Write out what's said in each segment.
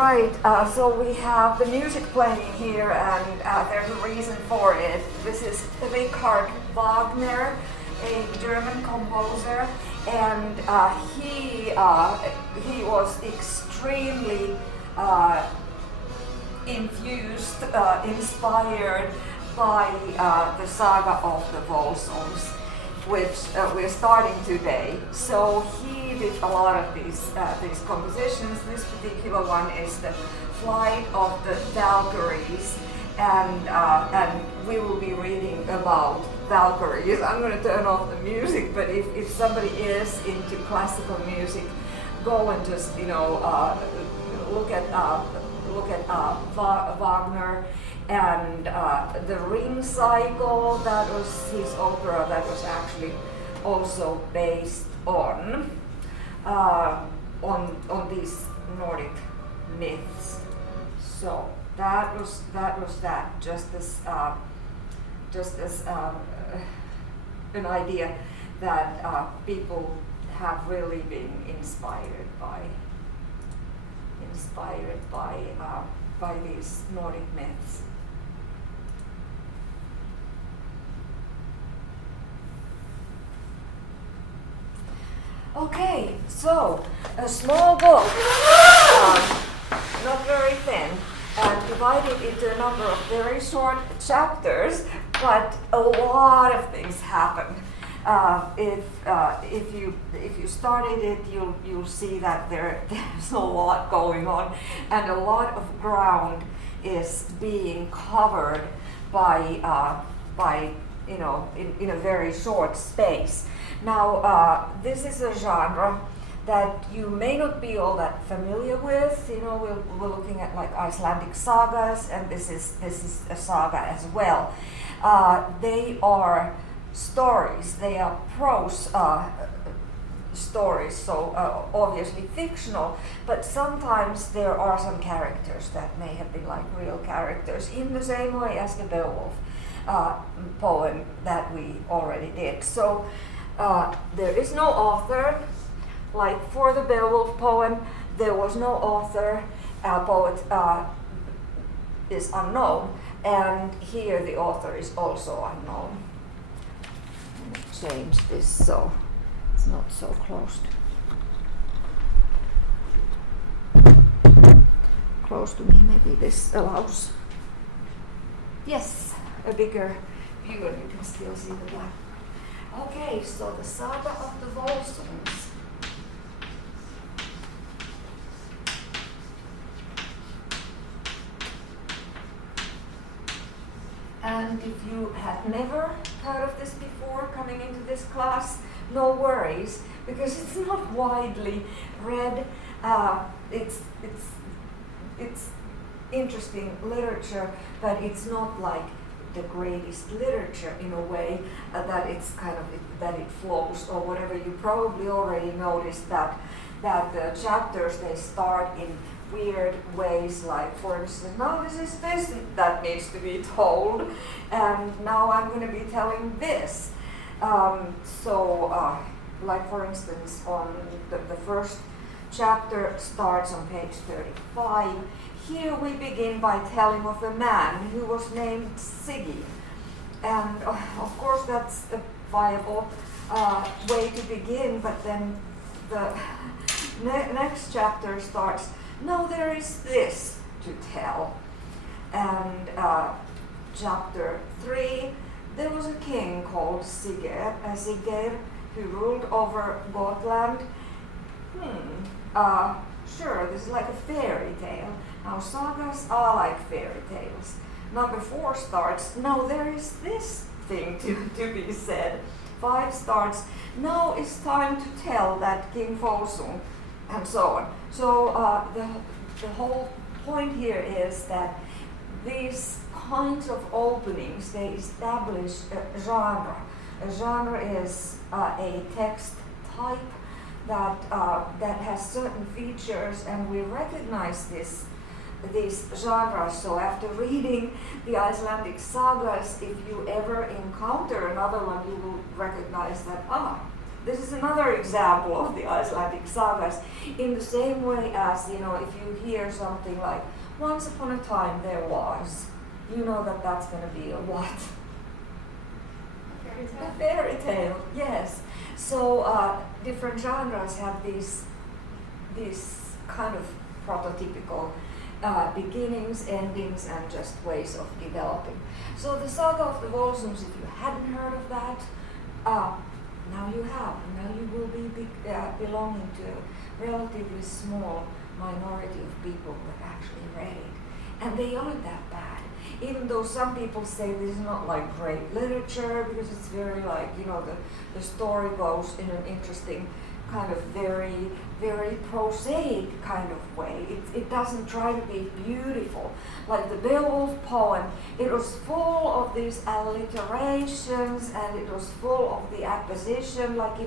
right, so we have the music playing here, and there's a reason for it. This is Richard Wagner, a German composer, and he was extremely inspired by the Saga of the Volsungs, which we're starting today. So he did a lot of these compositions. This particular one is the Flight of the Valkyries, and we will be reading about Valkyries. I'm going to turn off the music, but if somebody is into classical music, go and just look at Wagner. And the Ring Cycle, that was his opera that was actually also based on these Nordic myths. So that was that. Just as an idea that people have really been inspired by these Nordic myths. Okay, so a small book, not very thin, divided into a number of very short chapters, but a lot of things happen. If you started it, you'll see that there's a lot going on, and a lot of ground is being covered by in a very short space. Now, this is a genre that you may not be all that familiar with. We're looking at like Icelandic sagas, and this is a saga as well. They are stories. They are prose stories, so obviously fictional. But sometimes there are some characters that may have been like real characters, in the same way as the Beowulf poem that we already did. So. There is no author. Like for the Beowulf poem, there was no author. Poet is unknown, and here the author is also unknown. Change this so it's not so close to me. Maybe this allows, yes, a bigger view, and you can still see the black. Okay, so the Saga of the Volsungs. And if you have never heard of this before coming into this class, no worries, because it's not widely read. It's interesting literature, but it's not like the greatest literature in a way that it's kind of that it flows or whatever. You probably already noticed that the chapters, they start in weird ways, like for instance, now this is this that needs to be told, and now I'm going to be telling this. Like for instance, on the first chapter starts on page 35. Here we begin by telling of a man who was named Siggy. And of course that's a viable way to begin, but then the next chapter starts, no, there is this to tell. And chapter 3, there was a king called Siegward, who ruled over Gotland. Sure, this is like a fairy tale. Now, sagas are like fairy tales. Number 4 starts, no, there is this thing to be said. 5 starts, now it's time to tell that King Volsung, and so on. So the whole point here is that these kinds of openings, they establish a genre. A genre is a text type that has certain features, and we recognize these genres. So after reading the Icelandic sagas, if you ever encounter another one, you will recognize that this is another example of the Icelandic sagas. In the same way as, if you hear something like, once upon a time there was, you know that that's going to be a what? A fairy tale, yes. So different genres have these kind of prototypical beginnings, endings, and just ways of developing. So the Saga of the Volsungs, if you hadn't heard of that, now you have. Now you will be belonging to a relatively small minority of people who have actually read it. And they aren't that bad. Even though some people say this is not like great literature because it's very like, the story goes in an interesting kind of very, very prosaic kind of way. It doesn't try to be beautiful. Like the Beowulf poem, it was full of these alliterations and it was full of the apposition. Like,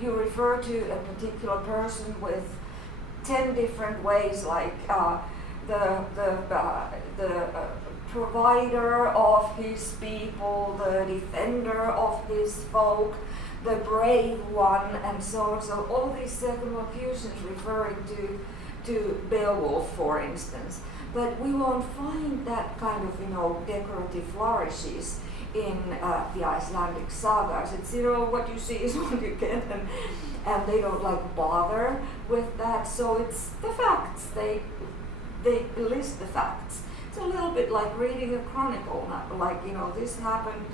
you refer to a particular person with 10 different ways, like the provider of his people, the defender of his folk, the brave one, and so on. So all these circumlocutions referring to Beowulf, for instance. But we won't find that kind of, decorative flourishes in the Icelandic sagas. It's, what you see is what you get, and they don't bother with that. So it's the facts. They list the facts. It's a little bit like reading a chronicle, not like, this happened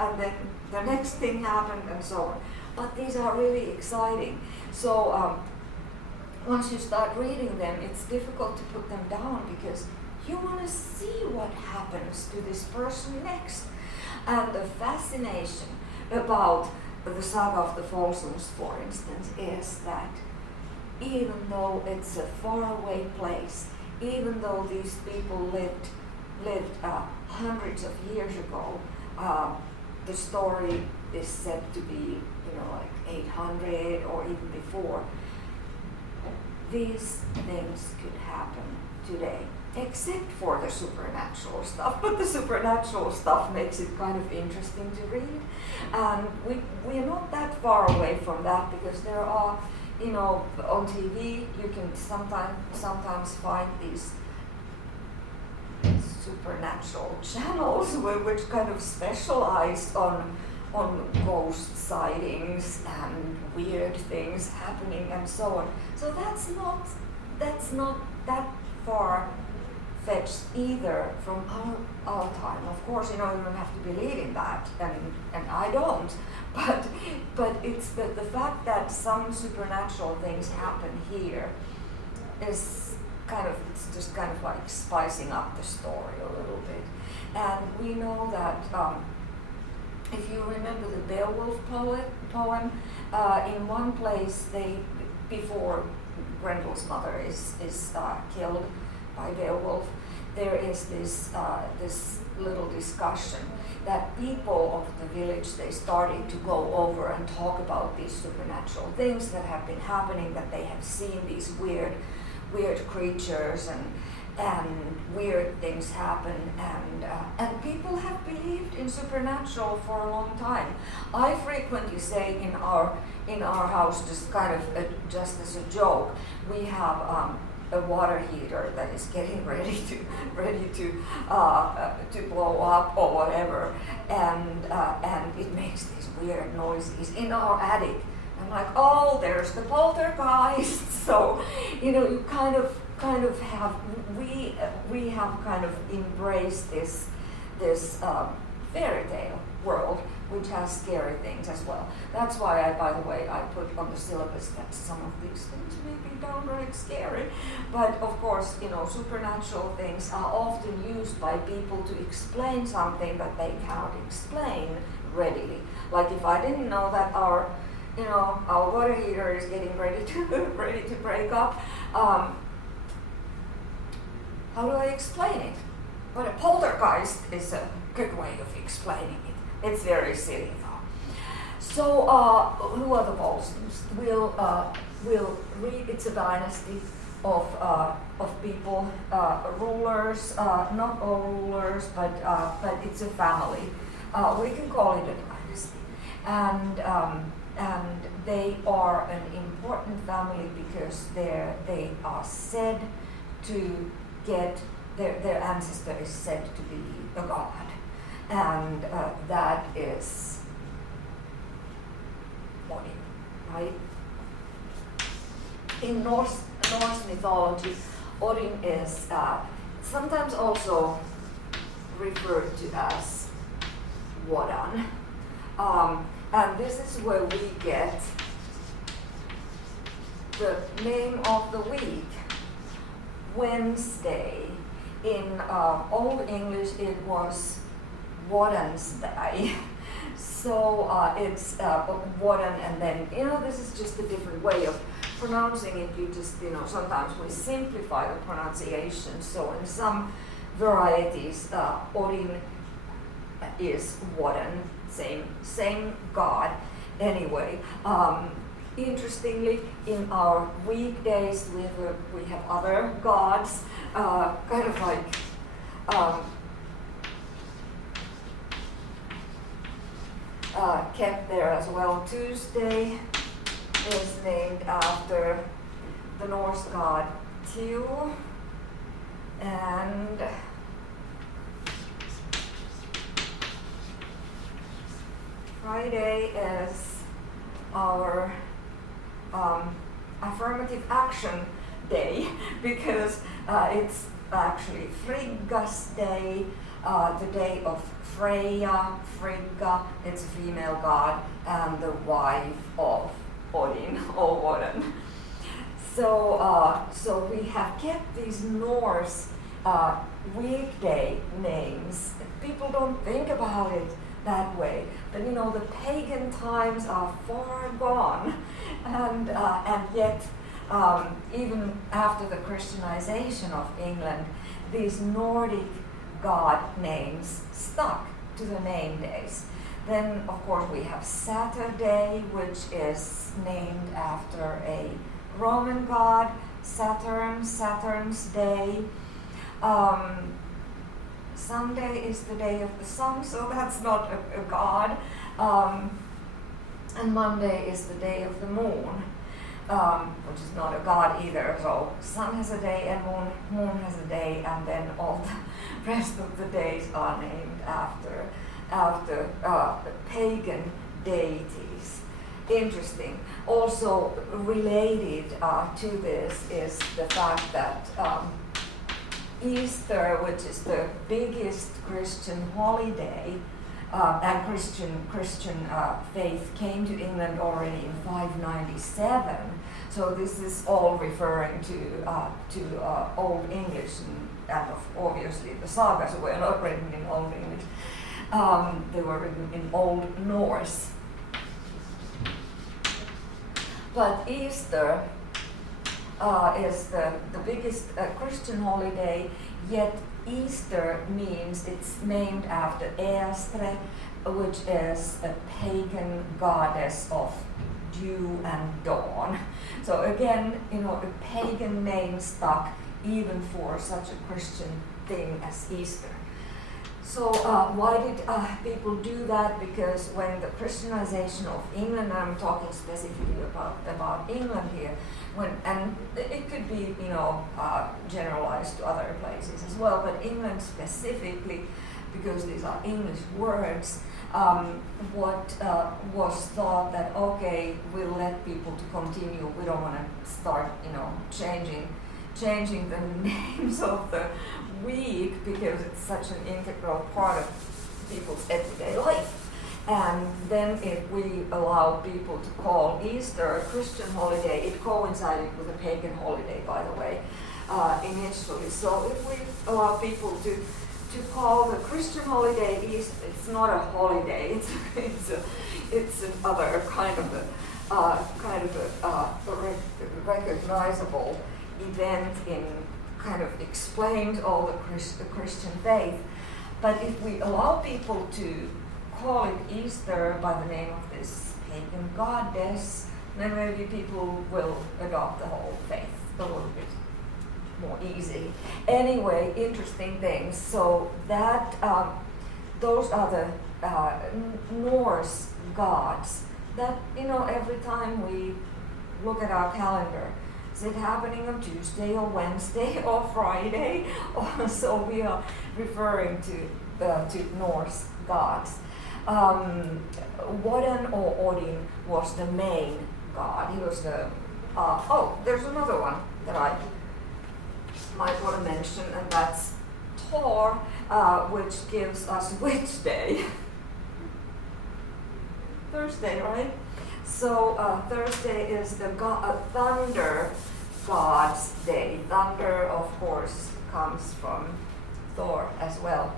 and then the next thing happened and so on. But these are really exciting. So once you start reading them, it's difficult to put them down because you want to see what happens to this person next. And the fascination about the Saga of the Volsungs, for instance, is that even though it's a faraway place, even though these people lived hundreds of years ago, the story is said to be, like 800 or even before. These things could happen today, except for the supernatural stuff. But the supernatural stuff makes it kind of interesting to read. And we are not that far away from that because there are, on TV you can sometimes find these supernatural channels which kind of specialize on ghost sightings and weird things happening and so on. So that's not that far fetched either from our time. Of course, you don't have to believe in that, and I don't. But it's the fact that some supernatural things happen here is it's just kind of like spicing up the story a little bit. And we know that if you remember the Beowulf poem, in one place before Grendel's mother is killed by Beowulf, there is this little discussion that people of the village, they started to go over and talk about these supernatural things that have been happening, that they have seen these weird creatures and weird things happen, and people have believed in supernatural for a long time. I frequently say in our house, just kind of just as a joke, we have a water heater that is getting ready to blow up or whatever, and it makes these weird noises in our attic. I'm like, oh, there's the poltergeist. So, you kind of have we have kind of embraced this fairy tale world, which has scary things as well. That's why by the way, I put on the syllabus that some of these things may be downright scary. But of course, supernatural things are often used by people to explain something that they cannot explain readily. Like if I didn't know that our water heater is getting ready to break up, how do I explain it? But a poltergeist is a good way of explaining it. It's very silly though. So who are the Volsungs? We'll read. It's a dynasty of people, rulers, not all rulers, but it's a family. We can call it a dynasty. and they are an important family because they are said to get their ancestor is said to be a god, and that is Odin, right? In Norse mythology, Odin is sometimes also referred to as Wodan. And this is where we get the name of the week, Wednesday. In Old English it was Wodansday. So it's Wodan, and then, this is just a different way of pronouncing it. You just, sometimes we simplify the pronunciation. So in some varieties, Odin is Wodan, same god. Anyway, interestingly, in our weekdays we have other gods, kind of like kept there as well. Tuesday is named after the Norse god Tyr, and Friday is our affirmative action day because it's actually Frigga's day, the day of Freya. Frigga, it's a female god and the wife of Odin or Wodan. So we have kept these Norse weekday names. People don't think about it that way, but the pagan times are far gone, and yet even after the Christianization of England, these Nordic god names stuck to the name days. Then of course we have Saturday, which is named after a Roman god, Saturn's day. Sunday is the day of the sun, so that's not a god. And Monday is the day of the moon, which is not a god either. So sun has a day and moon has a day, and then all the rest of the days are named after pagan deities. Interesting. Also related to this is the fact that Easter, which is the biggest Christian holiday, and Christian faith came to England already in 597. So this is all referring to Old English, and obviously the sagas were not written in Old English. They were written in Old Norse. But Easter is the biggest Christian holiday, yet Easter means it's named after Estre, which is a pagan goddess of dew and dawn. So again, a pagan name stuck even for such a Christian thing as Easter. So why did people do that? Because when the Christianization of England, I'm talking specifically about England here, and it could be generalized to other places as well, but England specifically, because these are English words, what was thought that, okay, we'll let people to continue, we don't want to start changing the names of the week because it's such an integral part of people's everyday life. And then if we allow people to call Easter a Christian holiday, it coincided with a pagan holiday, by the way, initially. So if we allow people to call the Christian holiday Easter, it's not a holiday. It's another kind of a recognizable event in kind of explains all the Christian faith. But if we allow people to call it Easter by the name of this pagan goddess, then maybe people will adopt the whole faith a little bit more easy. Anyway, interesting things. So that those are the Norse gods. That, every time we look at our calendar, is it happening on Tuesday or Wednesday or Friday? So we are referring to Norse gods. Woden or Odin was the main god. He was the there's another one that I might want to mention, and that's Thor, which gives us which day? Thursday, right? So Thursday is the thunder god's day. Thunder, of course, comes from Thor as well.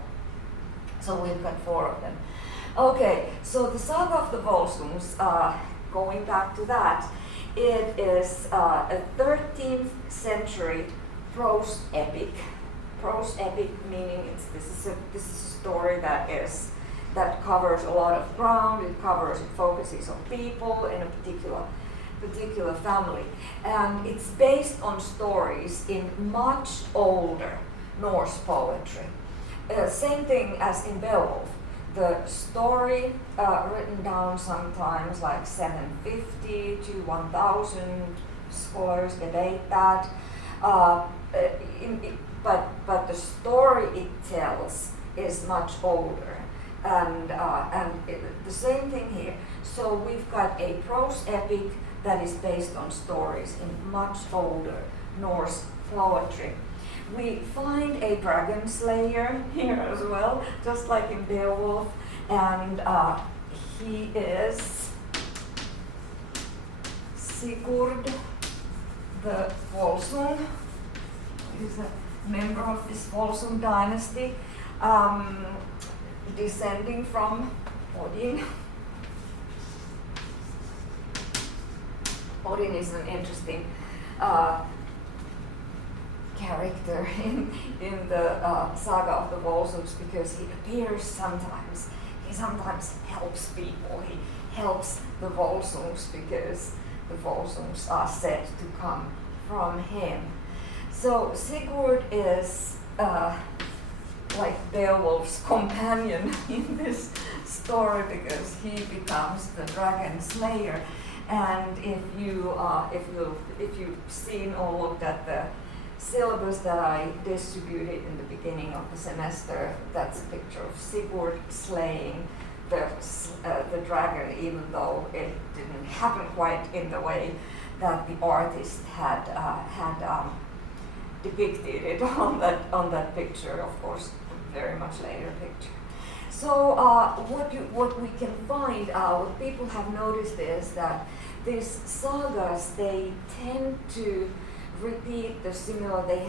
So we've got 4 of them. Okay, so the Saga of the Volsungs, going back to that, it is a 13th century prose epic. Prose epic meaning this is a story that covers a lot of ground. It focuses on people in a particular family, and it's based on stories in much older Norse poetry. Same thing as in Beowulf. The story written down sometimes like 750 to 1000. Scholars debate that. But the story it tells is much older, and the same thing here. So we've got a prose epic that is based on stories in much older Norse poetry. We find a dragon slayer here as well, just like in Beowulf, and he is Siegward the Volsung. He's a member of this Volsung dynasty, descending from Odin. Odin is an interesting character in the Saga of the Volsungs, because he appears sometimes. He sometimes helps people. He helps the Volsungs because the Volsungs are said to come from him. So Siegward is like Beowulf's companion in this story, because he becomes the dragon slayer. And if you've seen or looked at the syllabus that I distributed in the beginning of the semester, that's a picture of Siegward slaying the dragon, even though it didn't happen quite in the way that the artist had depicted it on that picture. Of course, very much later picture. So what we can find out, what people have noticed, is that these sagas, they tend to repeat the similar. They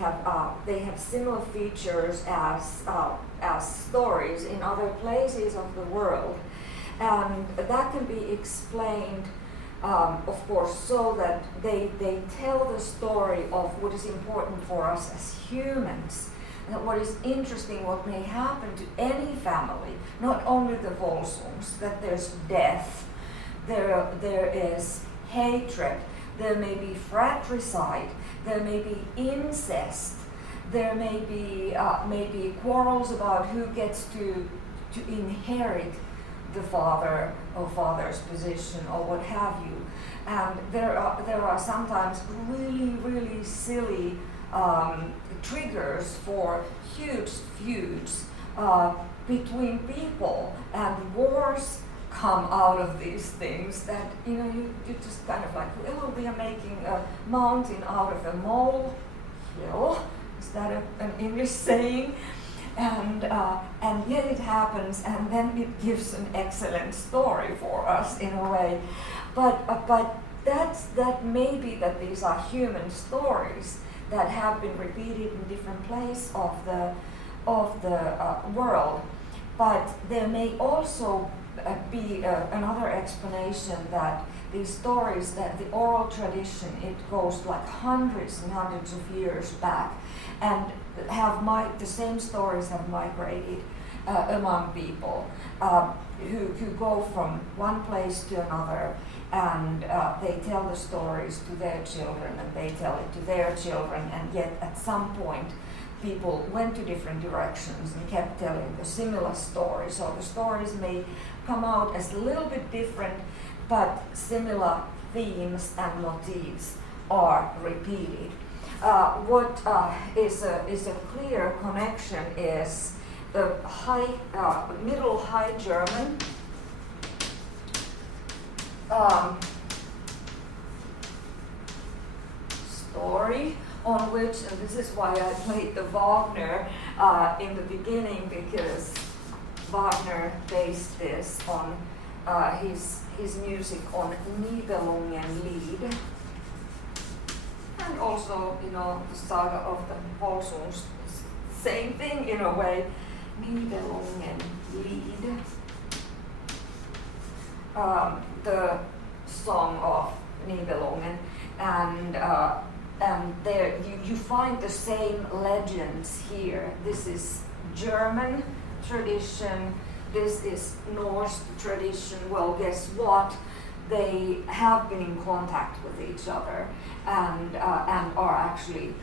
have similar features as stories in other places of the world, and that can be explained, of course, so that they tell the story of what is important for us as humans. That what is interesting, what may happen to any family, not only the Volsungs, that there's death, there is hatred, there may be fratricide, there may be incest, there may be quarrels about who gets to inherit the father or father's position or what have you. And there are sometimes really silly triggers for huge feuds between people, and wars come out of these things that you just kind of like, well, we are making a mountain out of a molehill. Is that an English saying? And yet it happens, and then it gives an excellent story for us in a way. But that may be that these are human stories that have been repeated in different places of the world. But there may also be another explanation, that these stories, that the oral tradition, it goes like hundreds and hundreds of years back, and the same stories have migrated among people who go from one place to another, and they tell the stories to their children, and they tell it to their children, and yet at some point people went to different directions and kept telling a similar story. So the stories may come out as a little bit different, but similar themes and motifs are repeated. What is a clear connection is the Middle High German story, on which, and this is why I played the Wagner in the beginning, because Wagner based this on his music on Nibelungenlied, and also, you know, the Saga of the Volsungs, same thing in a way, Nibelungenlied, the song of Nibelungen, and there you find the same legends here. This is German tradition, this is Norse tradition. Well, guess what? They have been in contact with each other and are actually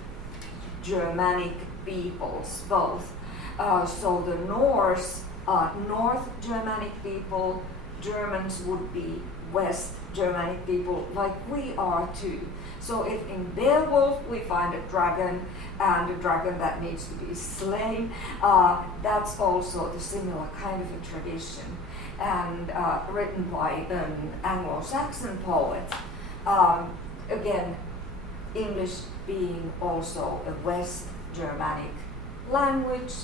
Germanic peoples, both. So the Norse, North Germanic people, Germans would be West Germanic people, like we are too. So if in Beowulf we find a dragon, and a dragon that needs to be slain, that's also the similar kind of a tradition, and written by an Anglo-Saxon poet. Again, English being also a West Germanic language,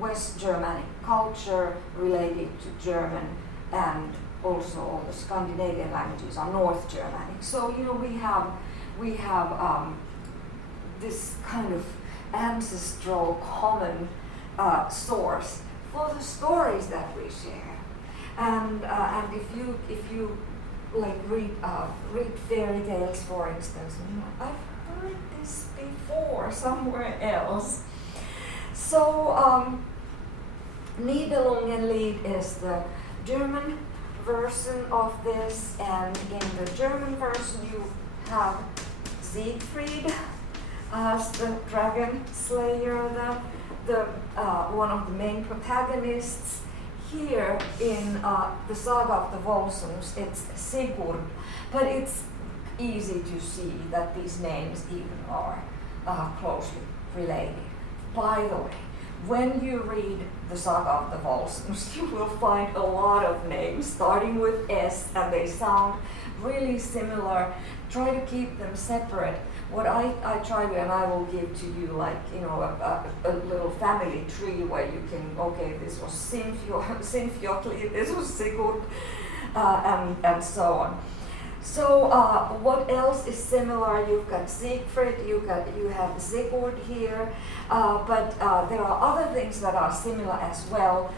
West Germanic culture related to German, and also all the Scandinavian languages are North Germanic. So, you know, we have this kind of ancestral common source for the stories that we share. And if you like read fairy tales, for instance, and you're like, I've heard this before somewhere else. So Nibelungenlied is the German version of this, and in the German version you have Siegfried as the dragon slayer, the one of the main protagonists. Here in the Saga of the Volsungs, it's Siegward, but it's easy to see that these names even are closely related. By the way, when you read the Saga of the Volsungs, you will find a lot of names starting with S, and they sound really similar. Try to keep them separate. What I try to, and I will give to you, like, you know, a little family tree where you can, okay, this was Sinfjotli, this was Sigurd, and so on. So what else is similar? You've got Siegfried, you have Sigurd here, but there are other things that are similar as well.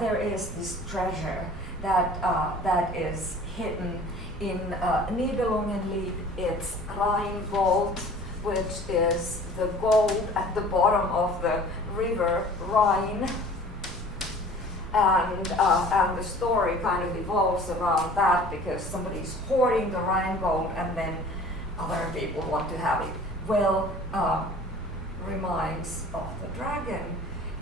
There is this treasure that is hidden in Nibelungenlied. It's Rheingold, which is the gold at the bottom of the river Rhine. And the story kind of evolves around that, because somebody's hoarding the Rheingold and then other people want to have it. Well, reminds of the dragon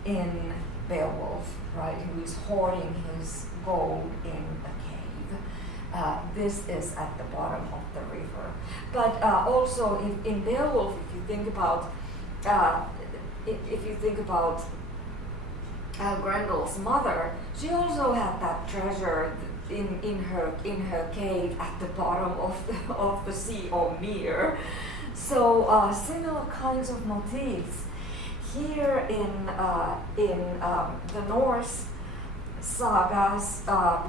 in Beowulf, right, who is hoarding his gold in a cave. This is at the bottom of the river. But also in Beowulf, if you think about Grendel's mother, she also had that treasure in her cave at the bottom of the sea or mere. So similar kinds of motifs. Here in the Norse sagas,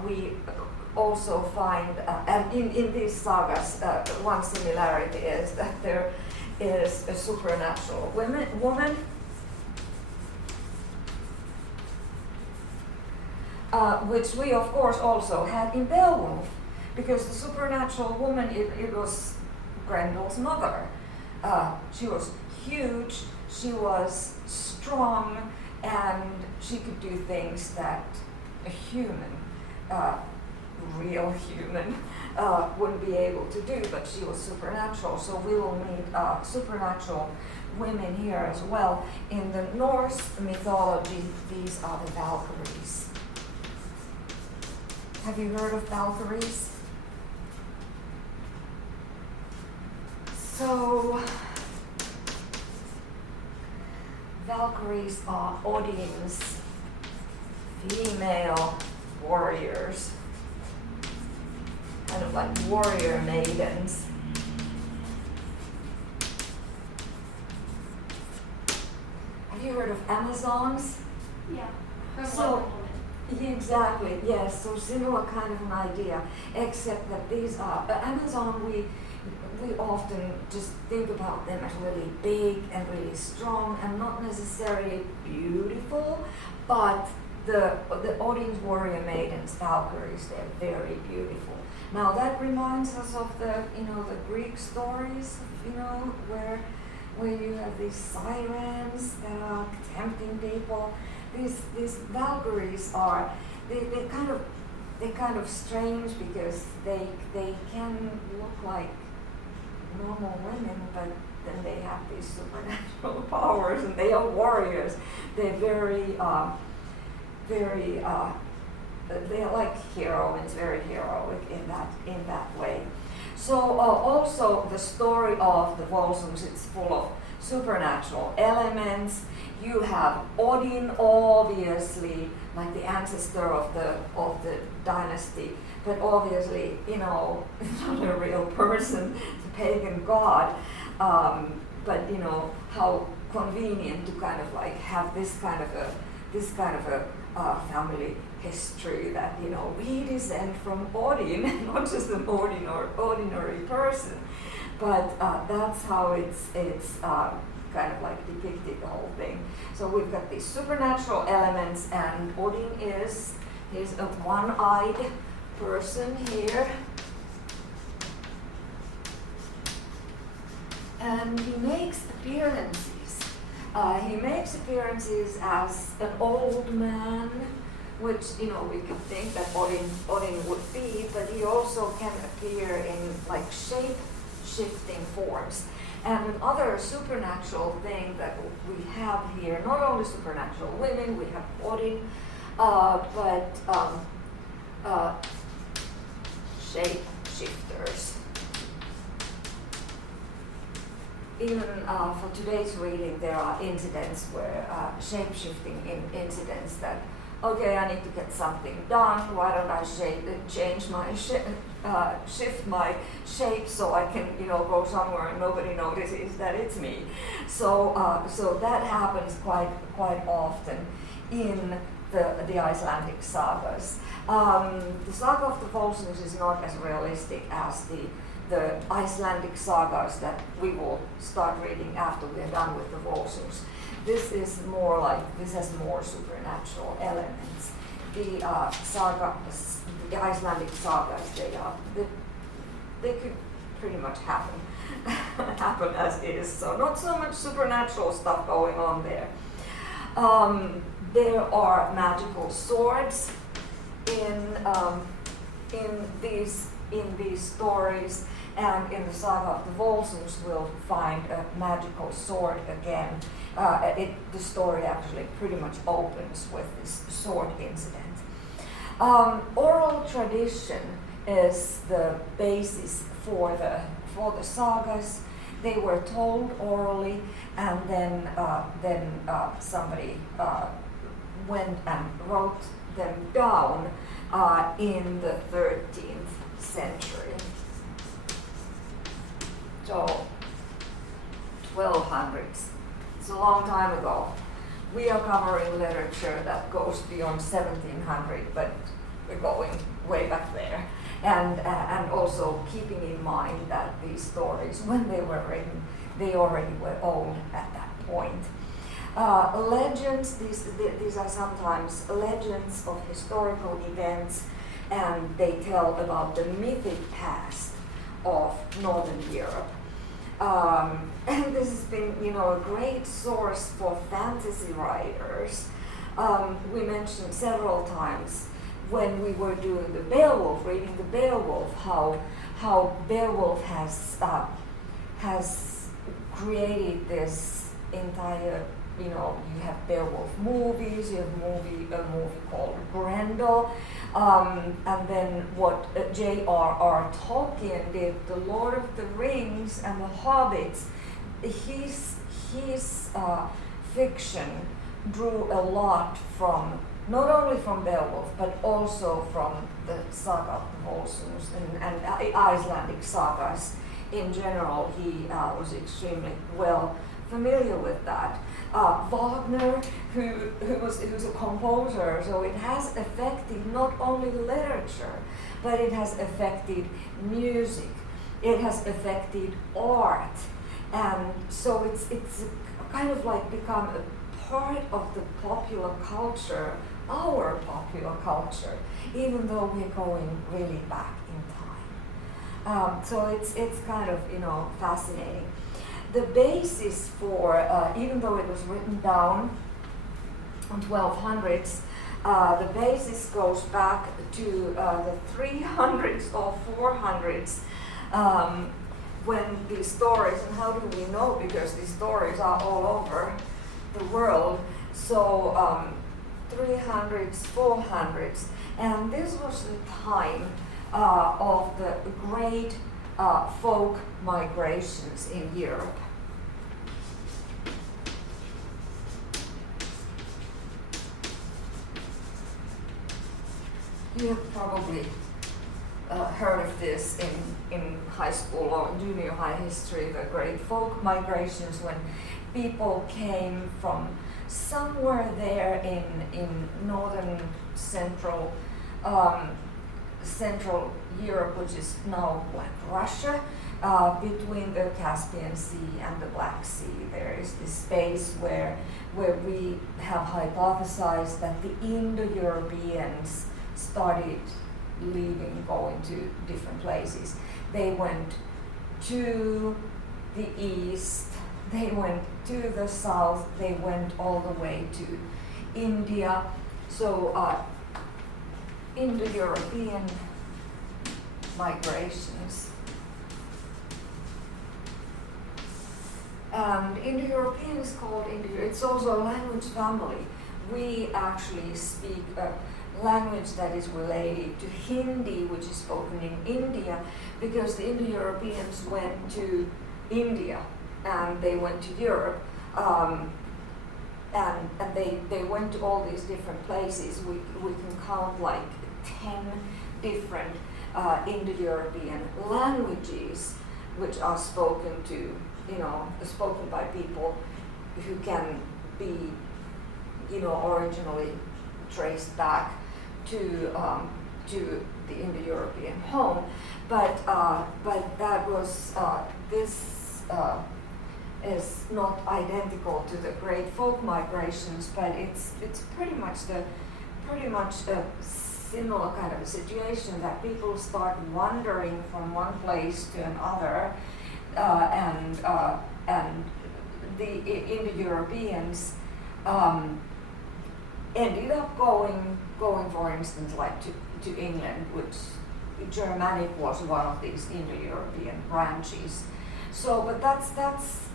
we also find, and in these sagas, one similarity is that there is a supernatural woman. Which we of course also had in Beowulf, because the supernatural woman, it was Grendel's mother. She was huge, she was strong, and she could do things that a human, real human, wouldn't be able to do, but she was supernatural. So we will meet supernatural women here as well. In the Norse mythology, these are the Valkyries. Have you heard of Valkyries? So, Valkyries are Odin's female warriors, kind of like warrior maidens. Have you heard of Amazons? Yeah. So, exactly, yes, so similar kind of an idea, except that these are, Amazon, we often just think about them as really big and really strong and not necessarily beautiful, but the Odin's warrior maidens, Valkyries, they're very beautiful. Now that reminds us of the Greek stories, where you have these sirens that are tempting people. These Valkyries are they kind of strange because they can look like normal women, but then they have these supernatural powers and they are warriors. They're very they're like heroines, very heroic in that way. So also the story of the Volsungs, it's full of supernatural elements. You have Odin, obviously, like the ancestor of the dynasty, but obviously, not a real person, it's a pagan god. But how convenient to kind of like have this kind of a family history that we descend from Odin, not just an ordinary person, but that's how it's kind of like depicted the whole thing. So we've got these supernatural elements, and Odin is a one-eyed person here, and he makes appearances. He makes appearances as an old man, which we can think that Odin would be, but he also can appear in like shape-shifting forms. And another supernatural thing that we have here, not only supernatural women, we have Odin, but shape-shifters. Even for today's reading, there are incidents where shape-shifting incidents that, okay, I need to get something done. Why don't I change my shift my shape so I can go somewhere and nobody notices that it's me. So that happens quite often in the Icelandic sagas. The saga of the Volsungs is not as realistic as the Icelandic sagas that we will start reading after we're done with the Volsungs. This has more supernatural elements. The Icelandic sagas, they could pretty much happen as is. So not so much supernatural stuff going on there. There are magical swords in these stories, and in the saga of the Volsungs we'll find a magical sword again. The story actually pretty much opens with this sword incident. Oral tradition is the basis for the sagas. They were told orally, and then somebody went and wrote them down in the 13th century. So 1200s. It's a long time ago. We are covering literature that goes beyond 1700, but we're going way back there. And also keeping in mind that these stories, when they were written, they already were old at that point. Legends, these are sometimes legends of historical events, and they tell about the mythic past of Northern Europe. And this has been, a great source for fantasy writers. We mentioned several times when we were doing the Beowulf, reading the Beowulf, how Beowulf has created this entire, you know, you have Beowulf movies, you have a movie called Grendel, and then what J.R.R. Tolkien did, The Lord of the Rings and The Hobbits, his fiction drew a lot from, not only from Beowulf, but also from the Saga of the Volsungs and Icelandic sagas in general. He was extremely well familiar with that. Wagner, who's a composer, so it has affected not only literature, but it has affected music, it has affected art, and so it's kind of like become a part of the popular culture, our popular culture, even though we're going really back in time. So it's kind of, you know, fascinating. The basis for, even though it was written down in 1200s, the basis goes back to the 300s or 400s, when these stories, and how do we know? Because these stories are all over the world. So 300s, 400s, and this was the time of the great folk migrations in Europe. You have probably heard of this in high school or junior high history, the great folk migrations, when people came from somewhere there in northern central Europe, which is now like Russia, between the Caspian Sea and the Black Sea. There is this space where we have hypothesized that the Indo-Europeans started leaving, going to different places. They went to the east, they went to the south, they went all the way to India. So Indo-European migrations. And Indo-European is called it's also a language family. We actually speak a language that is related to Hindi, which is spoken in India, because the Indo-Europeans went to India and they went to Europe, and they went to all these different places. We can count like 10 different Indo-European languages which are spoken by people who can be, originally traced back to the Indo-European home, but that was this is not identical to the great folk migrations, but it's pretty much a similar kind of a situation, that people start wandering from one place to another, and the Indo-Europeans ended up going, for instance, like to England, which Germanic was one of these Indo-European branches. So, but that's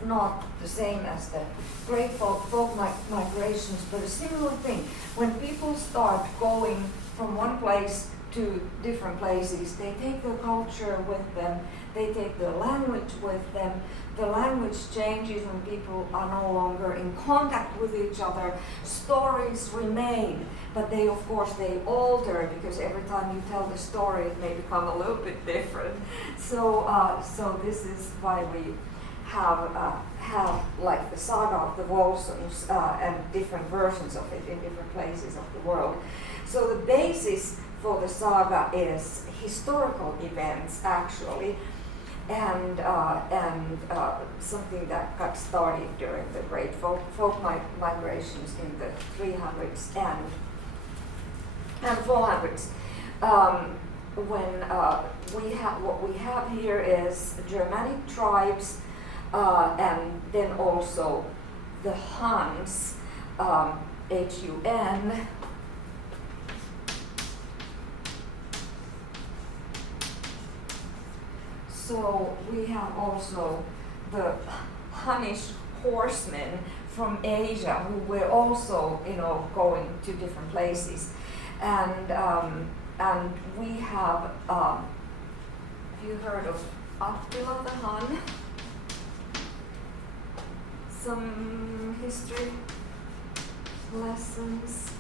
not the same as the great folk migrations, but a similar thing. When people start going from one place to different places, they take their culture with them, they take their language with them. The language changes when people are no longer in contact with each other. Stories remain, but they alter, because every time you tell the story, it may become a little bit different. So this is why we have like the Saga of the Volsungs and different versions of it in different places of the world. So the basis for the saga is historical events, actually, and something that got started during the great folk migrations in the 300s and 400s. When what we have here is Germanic tribes, and then also the Huns, Hun. So we have also the Hunnish horsemen from Asia who were also, going to different places, and we have. Have you heard of Attila the Hun? Some history lessons.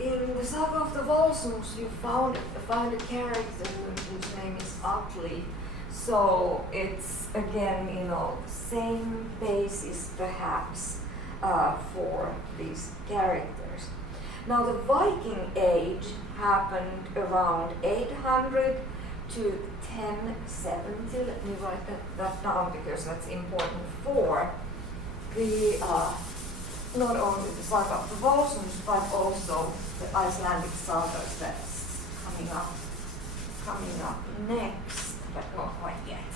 In the Saga of the Volsungs, you found a character whose name is Atli. So it's again, same basis perhaps for these characters. Now the Viking Age happened around 800 to 1070. Let me write that down because that's important for the not only the Saga of the Volsungs but also the Icelandic sagas that's coming up next, but not quite yet.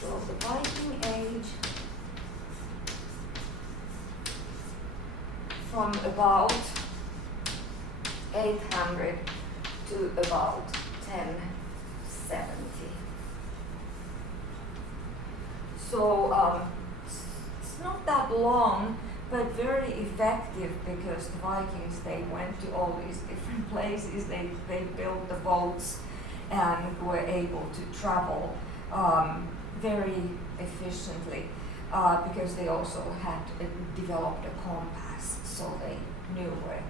So the Viking Age from about 800 to about 1070. So it's not that long, but very effective because the Vikings, they went to all these different places, they built the boats and were able to travel very efficiently because they also had developed a compass, so they knew where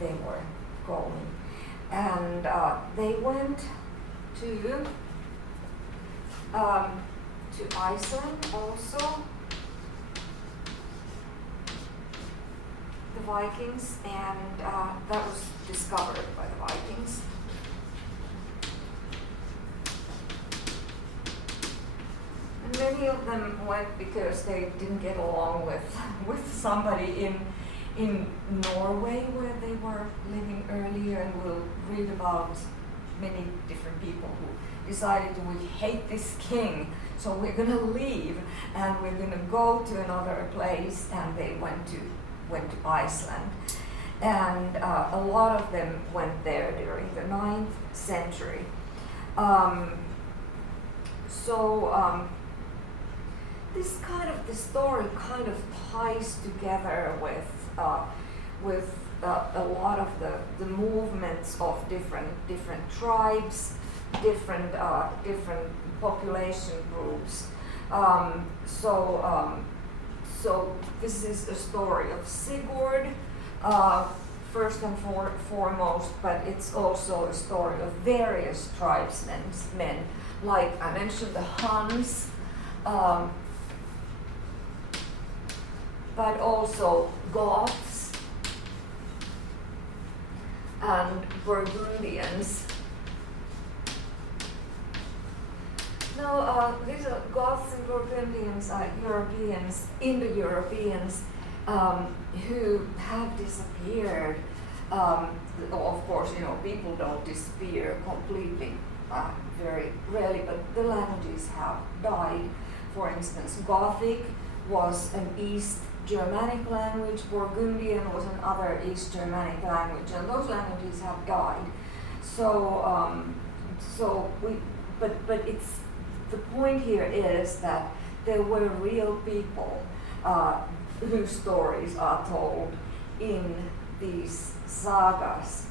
they were going. And they went to Iceland also, the Vikings, and that was discovered by the Vikings. And many of them went because they didn't get along with somebody in Norway where they were living earlier, and we'll read about many different people who decided we hate this king, so we're going to leave and we're going to go to another place, and they went to Iceland. And a lot of them went there during the 9th century. This story kind of ties together with a lot of the movements of different tribes, different population groups. So this is a story of Siegward, first and foremost, but it's also a story of various tribesmen. Like I mentioned, the Huns, but also Goths and Burgundians. Now, these are Goths and Burgundians are Europeans, Indo-Europeans, who have disappeared. Of course, people don't disappear completely, very rarely, but the languages have died. For instance, Gothic was an East Germanic language, Burgundian was another East Germanic language, and those languages have died. But it's the point here is that there were real people whose stories are told in these sagas.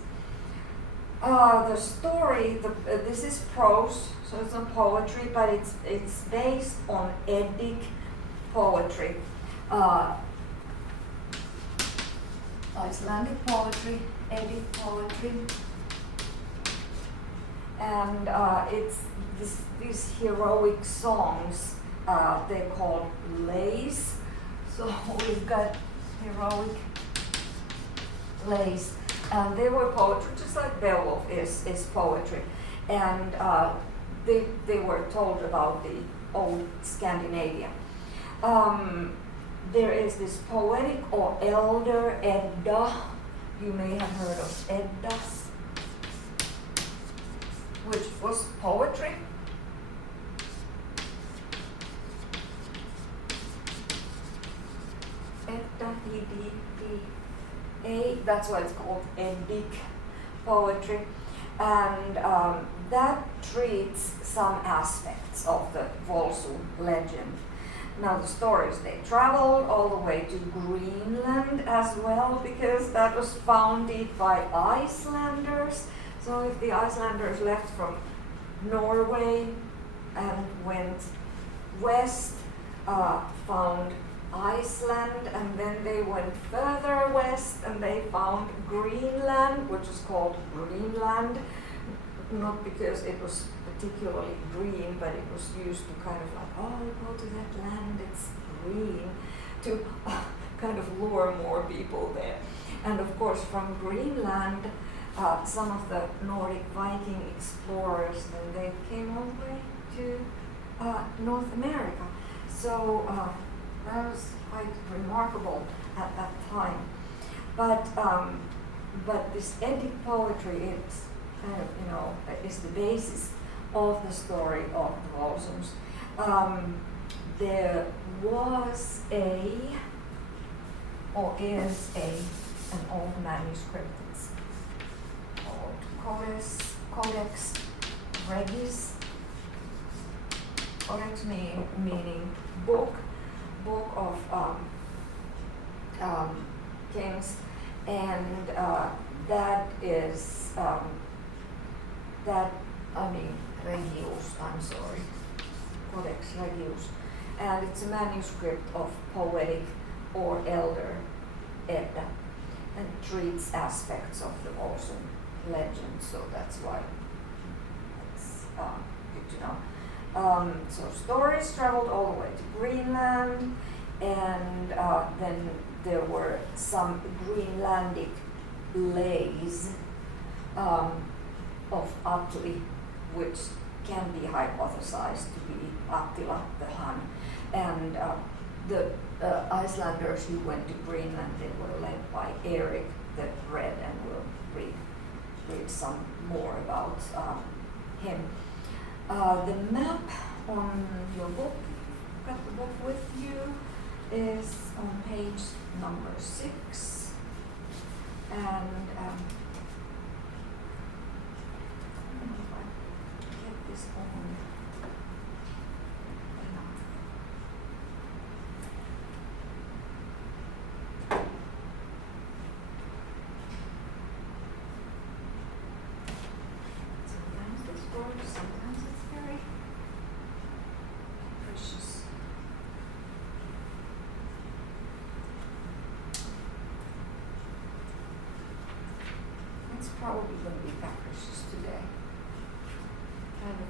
The story, this is prose, so it's not poetry, but it's based on Eddic poetry, Icelandic poetry, Eddic poetry, and it's these heroic songs. They're called lays. So we've got heroic lays, and they were poetry, just like Beowulf is poetry, and they were told about the old Scandinavia. There is this poetic or elder Edda. You may have heard of Eddas, which was poetry. Edda, E-D-D-A, that's why it's called Eddic poetry. and that treats some aspects of the Volsung legend. Now the stories, they traveled all the way to Greenland as well, because that was founded by Icelanders. So if the Icelanders left from Norway and went west, found Iceland, and then they went further west and they found Greenland, which is called Greenland, not because it was particularly green, but it was used to kind of like, oh, go to that land, it's green, to kind of lure more people there. And of course from Greenland, some of the Nordic Viking explorers, then they came all the way to North America. So that was quite remarkable at that time. But this Eddic poetry, it's kind of, is the basis of the story of the Volsungs. There was is an old manuscript. It's called Codex Regis. Codex meaning book of kings, and that is Regius, I'm sorry, Codex Regius, and it's a manuscript of poetic or elder Edda, and treats aspects of the Volsung legend, so that's why it's good to know. So stories traveled all the way to Greenland, and then there were some Greenlandic lays of Atli, which can be hypothesized to be Attila the Hun. And the Icelanders who went to Greenland, they were led by Eric the Red, and we'll read some more about him. The map on your book, got the book with you, is on page number 6. And I don't know if I get this on. Sometimes this works, sometimes it's very precious. It's probably going to be capricious today. Kind of.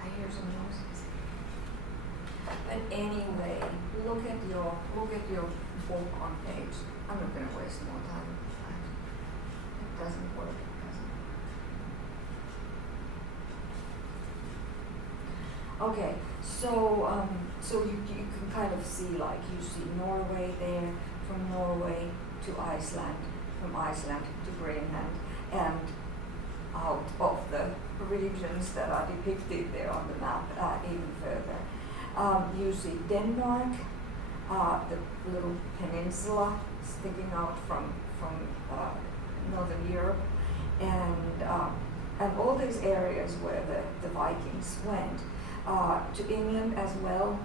I hear some noises. But anyway, look at your book on page. I'm not going to waste more time. It doesn't work. Okay, so you can kind of see, like, you see Norway there, from Norway to Iceland, from Iceland to Greenland, and out of the regions that are depicted there on the map, even further. You see Denmark, the little peninsula sticking out from Northern Europe, and all these areas where the Vikings went. To England as well,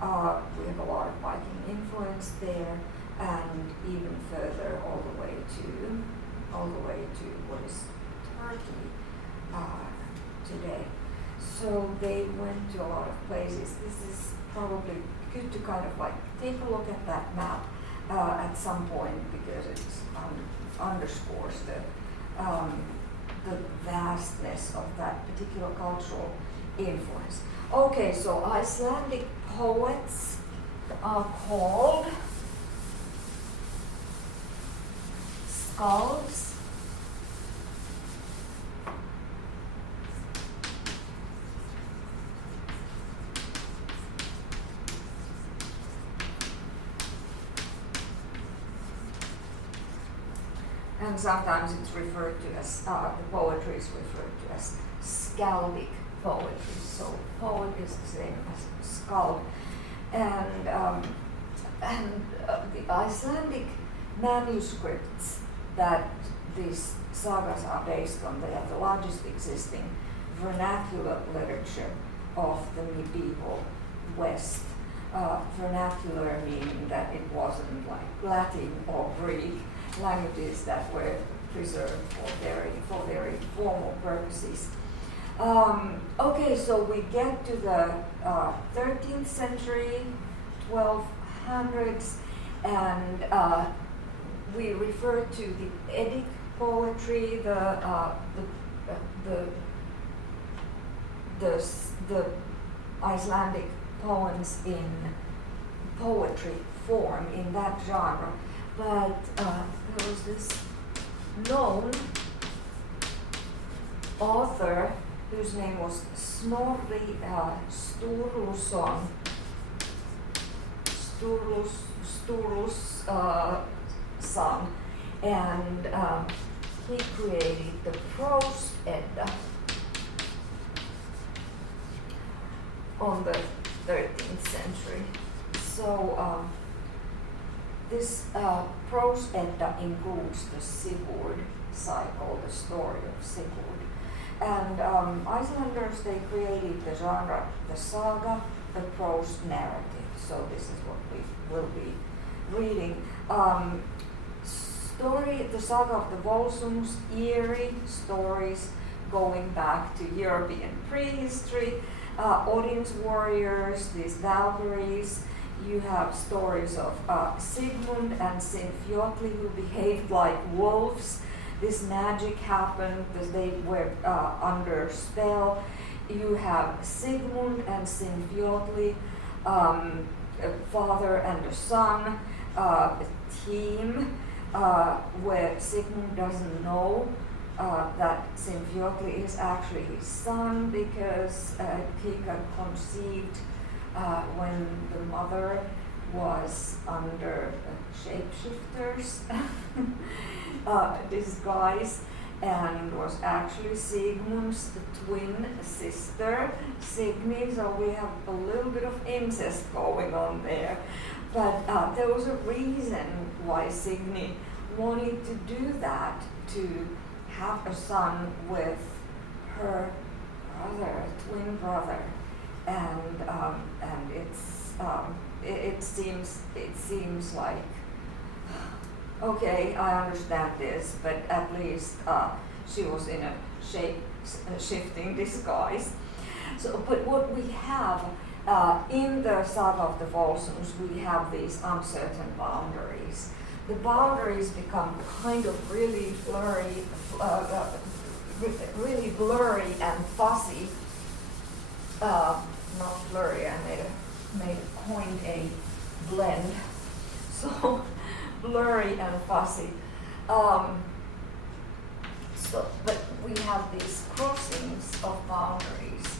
we have a lot of Viking influence there, and even further all the way to what is Turkey today. So they went to a lot of places. This is probably good to kind of like take a look at that map at some point, because it underscores the vastness of that particular cultural influence. Okay, so Icelandic poets are called skalds. And sometimes it's referred to as, the poetry is referred to as skaldic poetry. So poet is the same as skald. And the Icelandic manuscripts that these sagas are based on, they are the largest existing vernacular literature of the medieval West. Vernacular meaning that it wasn't like Latin or Greek languages that were preserved for very formal purposes. Okay, so we get to the 13th century, 1200s, and we refer to the Eddic poetry, the Icelandic poems in poetry form in that genre. But there was this known author whose name was Snorri Sturluson, son, and he created the prose Edda on the 13th century. So this prose Edda includes the Siegward cycle, the story of Siegward. And Icelanders, they created the genre, the saga, the prose narrative. So this is what we will be reading. The saga of the Volsungs, Eerie Stories going back to European prehistory, Odin's warriors, these Valkyries. You have stories of Sigmund and Sinfjotli who behaved like wolves. This magic happened because they were under spell. You have Sigmund and Sinfjotli, a father and a son, a team where Sigmund doesn't know that Sinfjotli is actually his son because he got conceived when the mother was under shapeshifters disguise and was actually Sigmund's twin sister, Signy. So we have a little bit of incest going on there. But there was a reason why Signy wanted to do that, to have a son with her brother, twin brother, and it seems like, okay, I understand this, but at least she was in a shifting disguise. So, but what we have in the saga of the Volsungs, we have these uncertain boundaries. The boundaries become kind of really blurry and fuzzy. Not blurry, I coined a blend. So blurry and fuzzy. But we have these crossings of boundaries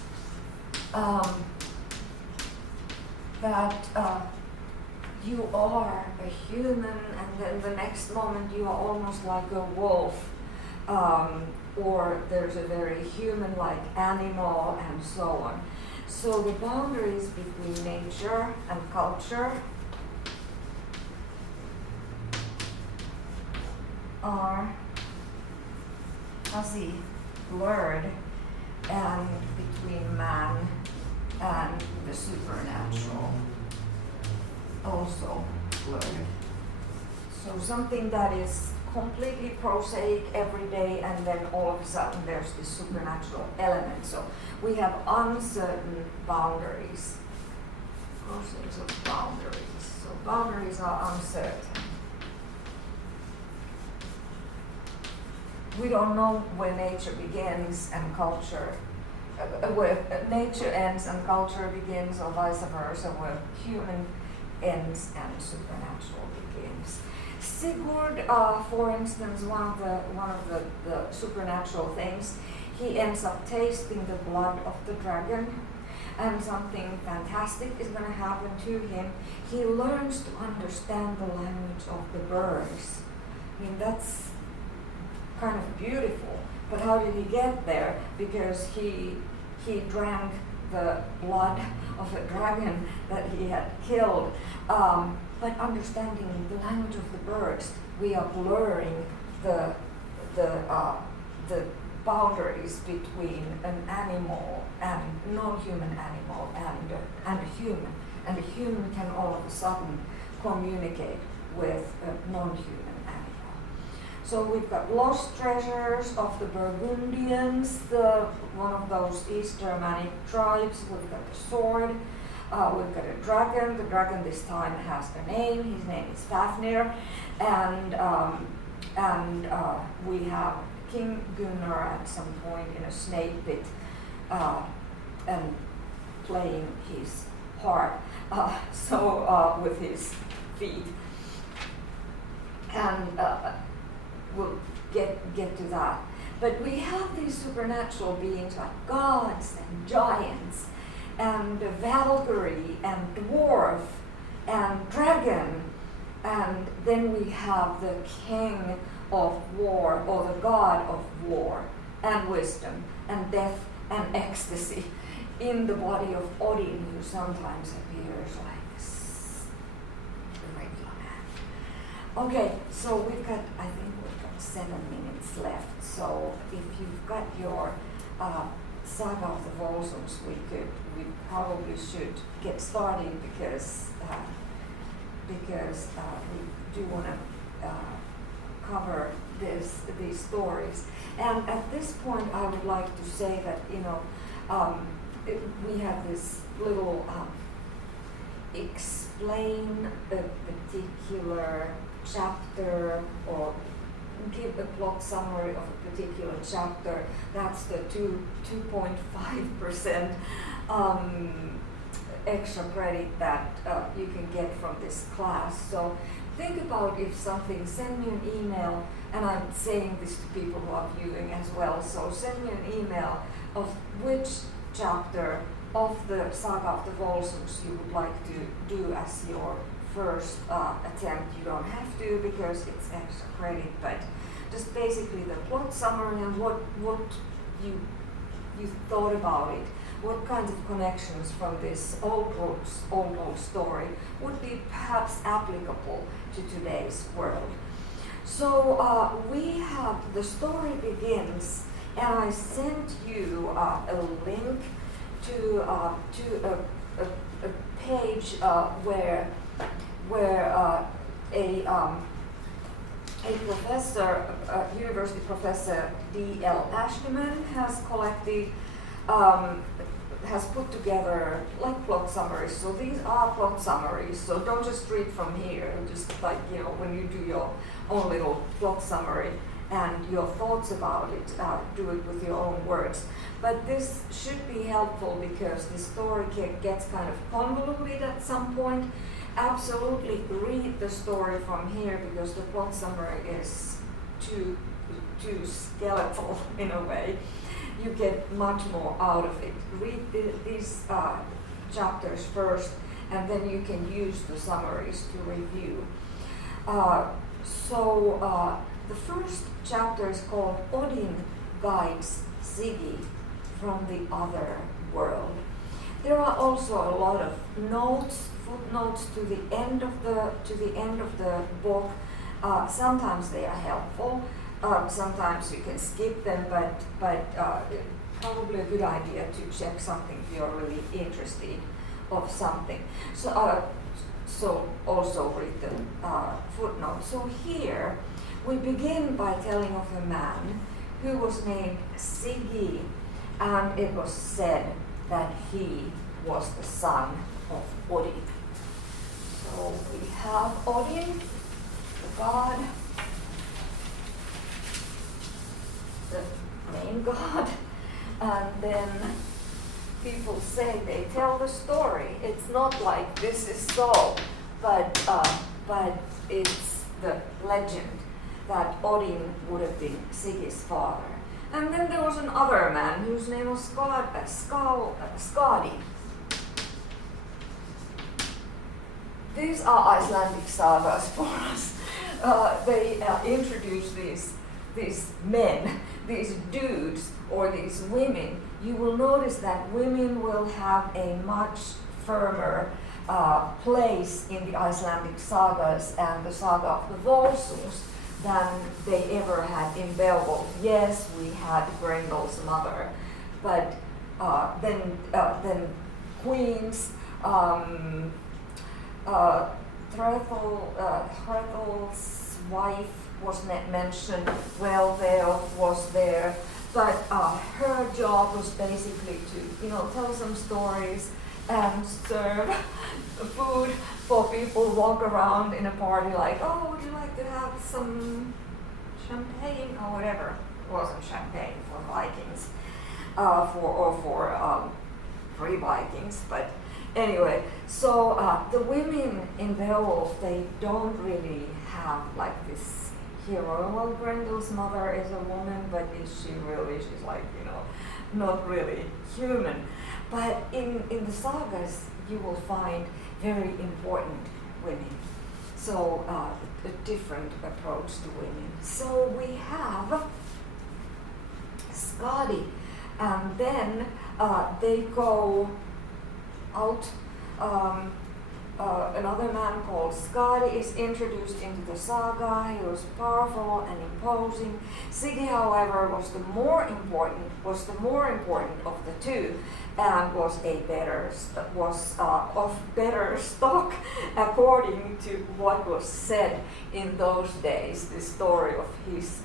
that you are a human, and then the next moment you are almost like a wolf, or there's a very human-like animal, and so on. So the boundaries between nature and culture are fuzzy, blurred, and between man and the supernatural also blurred. So something that is completely prosaic every day, and then all of a sudden there's this supernatural element. So we have uncertain boundaries, crossings of boundaries. So boundaries are uncertain. We don't know where nature begins and culture, where nature ends and culture begins, or vice versa, where human ends and supernatural begins. Siegward, for instance, one of the supernatural things, he ends up tasting the blood of the dragon, and something fantastic is going to happen to him. He learns to understand the language of the birds. I mean, that's kind of beautiful. But how did he get there? Because he drank the blood of a dragon that he had killed. But understanding the language of the birds, we are blurring the boundaries between an animal and non-human animal and a human. And a human can all of a sudden communicate with a non-human animal. So we've got lost treasures of the Burgundians, one of those East Germanic tribes. We've got the sword. We've got a dragon. The dragon this time has a name. His name is Fafnir. And we have King Gunnar at some point in a snake pit and playing his harp with his feet. And we'll get to that. But we have these supernatural beings like gods and giants and Valkyrie and dwarf and dragon, and then we have the king of war, or the god of war and wisdom and death and ecstasy in the body of Odin, who sometimes appears like a regular man. Okay, so I think we've got 7 minutes left. So if you've got your Saga of the Volsungs, we probably should get started because we do want to cover these stories. And at this point, I would like to say that we have this little explain a particular chapter or give a plot summary of a particular chapter. That's the 2.5% extra credit that you can get from this class. So think about if something, send me an email, and I'm saying this to people who are viewing as well. So send me an email of which chapter of the Saga of the Volsungs you would like to do as your first attempt. You don't have to because it's extra credit, but just basically the plot summary and what you thought about it. What kinds of connections from this old story would be perhaps applicable to today's world. So the story begins, and I sent you a link to a page where a professor, university professor D.L. Ashkeman has collected, has put together like plot summaries. So these are plot summaries. So don't just read from here. Just like when you do your own little plot summary and your thoughts about it, do it with your own words. But this should be helpful because the story gets kind of convoluted at some point. Absolutely read the story from here because the plot summary is too skeletal in a way. You get much more out of it. Read these chapters first, and then you can use the summaries to review. The first chapter is called Odin Guides Siggy from the Other World. There are also a lot of notes, footnotes to the end of the book. Sometimes they are helpful. Sometimes you can skip them, but probably a good idea to check something if you're really interested of something. So also read the footnote. So here we begin by telling of a man who was named Siggy, and it was said that he was the son of Odin. So we have Odin, the god, the main god, and then people say they tell the story. It's not like this is so, but it's the legend that Odin would have been Siggy's father. And then there was another man whose name was Scotty. These are Icelandic sagas for us. They introduce these men, these dudes, or these women. You will notice that women will have a much firmer place in the Icelandic sagas and the saga of the Volsungs than they ever had in Beowulf. Yes, we had Grendel's mother, but then queens, Threthel's wife was mentioned, Well-Veiled was there, but her job was basically to, tell some stories and serve food for people, walk around in a party like, oh, would you like to have some champagne or whatever? It wasn't champagne for Vikings, for pre-Vikings, but anyway, so the women in Beowulf, they don't really have like this hero. Well, Grendel's mother is a woman, but is she really? She's like, not really human. But in the sagas, you will find very important women. So a different approach to women. So we have Scotty, and then they go out. Another man called Scotty is introduced into the saga. He was powerful and imposing. Siggy, however, was the more important of the two, and was of better stock, according to what was said in those days. The story of his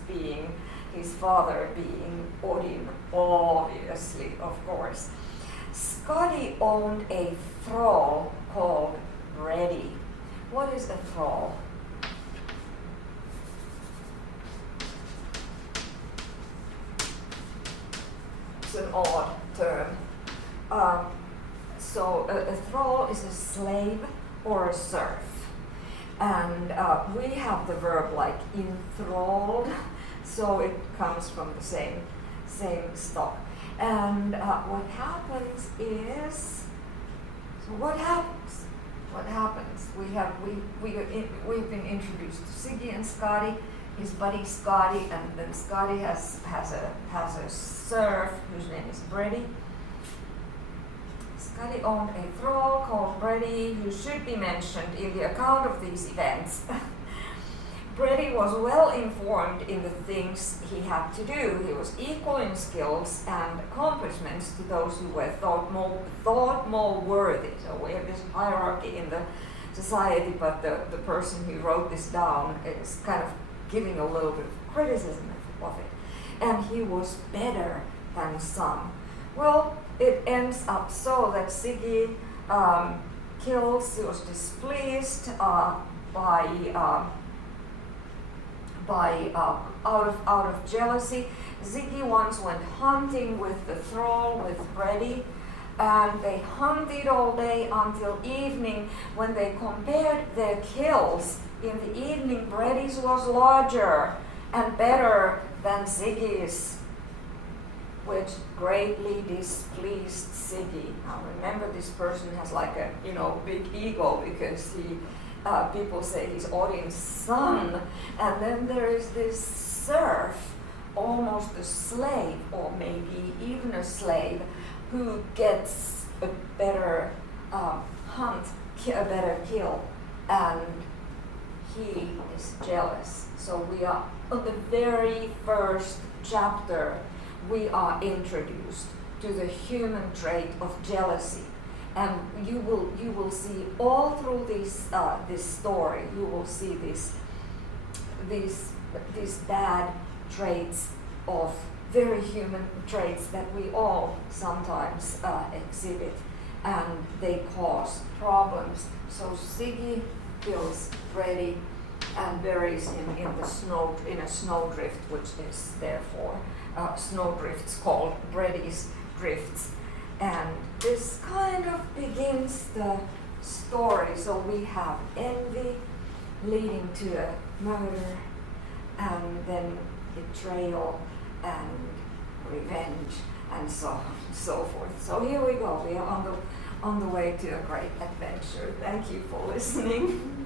father being Odin, obviously, of course. Scotty owned a thrall called Bredy. What is a thrall? It's an odd term. So a thrall is a slave or a serf. And we have the verb like enthralled, so it comes from the same stock. And what happens is, what happens? We've been introduced to Siggy and Scotty, his buddy Scotty, and then Scotty has a serf whose name is Bredy. Scotty owned a thrall called Bredy, who should be mentioned in the account of these events. Bredy was well informed in the things he had to do. He was equal in skills and accomplishments to those who were thought more worthy. So we have this hierarchy in the society, but the person who wrote this down is kind of giving a little bit of criticism of it. And he was better than some. Well, it ends up so that Siggy he was displeased out of jealousy. Siggy once went hunting with the thrall, with Bredy, and they hunted all day until evening. When they compared their kills in the evening, Bredy's was larger and better than Siggy's, which greatly displeased Siggy. Now remember, this person has like a big ego, because people say he's Odin's son, and then there is this serf, almost a slave, or maybe even a slave, who gets a better a better kill, and he is jealous. So we are on the very first chapter. We are introduced to the human trait of jealousy. And you will see all through this story, you will see these bad traits, of very human traits that we all sometimes exhibit, and they cause problems. So Siggy kills Bredy and buries him in a snowdrift, which is therefore snowdrifts called Bredy's drifts. And this kind of begins the story. So we have envy leading to a murder, and then betrayal and revenge, and so on and so forth. So here we go. We are on the way to a great adventure. Thank you for listening.